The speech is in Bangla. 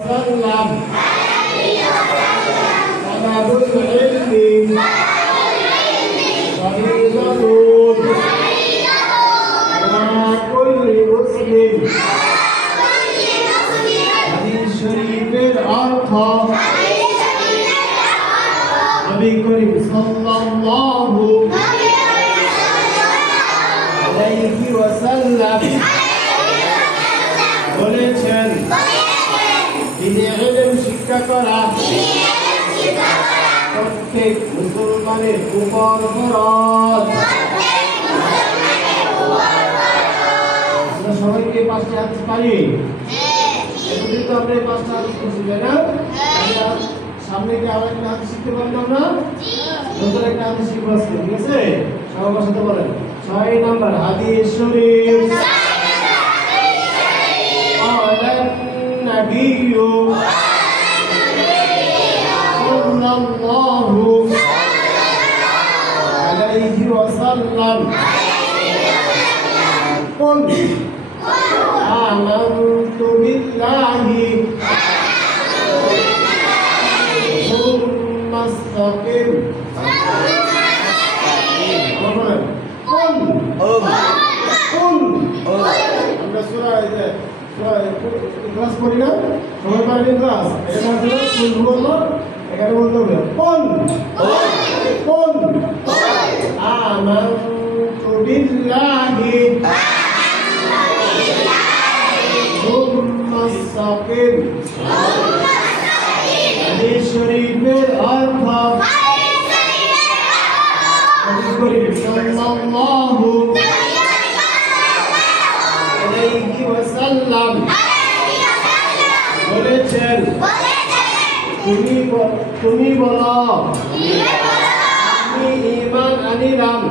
وسلم طلب العلم فريضة على كل مسلم حديث شريف الأرض نبي كريم صلى الله عليه وسلم বলেছেন দিনে ইলম শিক্ষা করা প্রত্যেক মুসলমানের উপর ফরজ। আমরা সবাইকে পাঁচটা হাদিস পারি, এতদিন তো আমরা পাঁচটা হাদিস পড়ছি তাই না? সামনে কি আবার একটা হাদিস শিখতে পারলাম না? নতুন একটা হাদিস শিখবো আজকে, ঠিক আছে? সবাই আমার সাথে বলেন 6 নম্বর হাদিস শরীফ। قال النبي صلى الله عليه وسلم قل آمنت بالله ثم استقم আমরা সূরা ক্লাস করি না, সবাই পারেন ক্লাস, এটা হলো কোন বললো, এখানে বলতে হবে কোন কোন আমানতু বিল্লাহি সুম্মা ইসতাকিম। হাদিস শরীফের অর্থ নবী করিম সাল্লাল্লাহু আলাইহি ওয়াসাল্লাম বলেছেন তুমি বলো আমি ঈমান আনিলাম